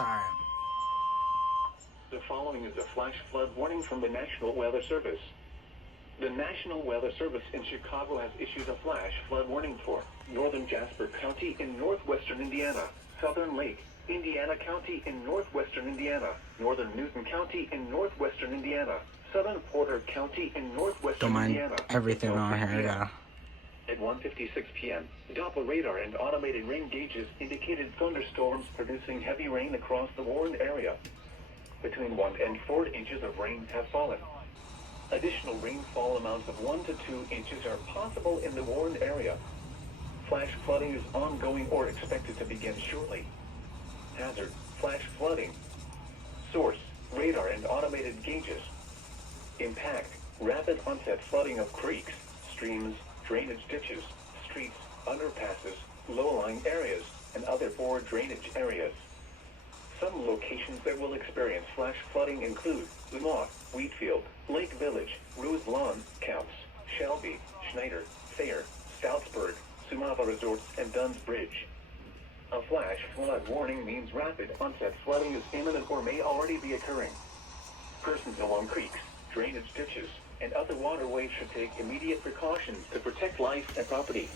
Alright. The following is a flash flood warning from the National Weather Service. The National Weather Service in Chicago has issued a flash flood warning for northern Jasper County in northwestern Indiana, southern Lake, Indiana County in northwestern Indiana, northern Newton County in northwestern Indiana, southern Porter County in northwestern Don't mind Indiana. everything on here. I gotta. At 1:56 p.m., Doppler radar and automated rain gauges indicated thunderstorms producing heavy rain across the warned area. Between 1 and 4 inches of rain have fallen. Additional rainfall amounts of 1 to 2 inches are possible in the warned area. Flash flooding is ongoing or expected to begin shortly. Hazard: flash flooding. Source: radar and automated gauges. Impact: rapid onset flooding of creeks, streams, drainage ditches, streets, underpasses, low-lying areas, and other poor drainage areas. Some locations that will experience flash flooding include Lamont, Wheatfield, Lake Village, Rose Lawn, Counts, Shelby, Schneider, Thayer, Stoutsburg, Sumava Resorts, and Dunn's Bridge. A flash flood warning means rapid onset flooding is imminent or may already be occurring. Persons along creeks, drainage ditches, and other waterways should take immediate precautions to protect life and property.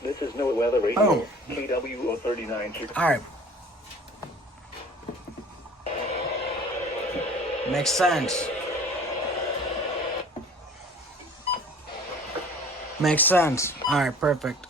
This is NOAA Weather Radio, KW 039. Alright. Makes sense. Makes sense. Alright, perfect.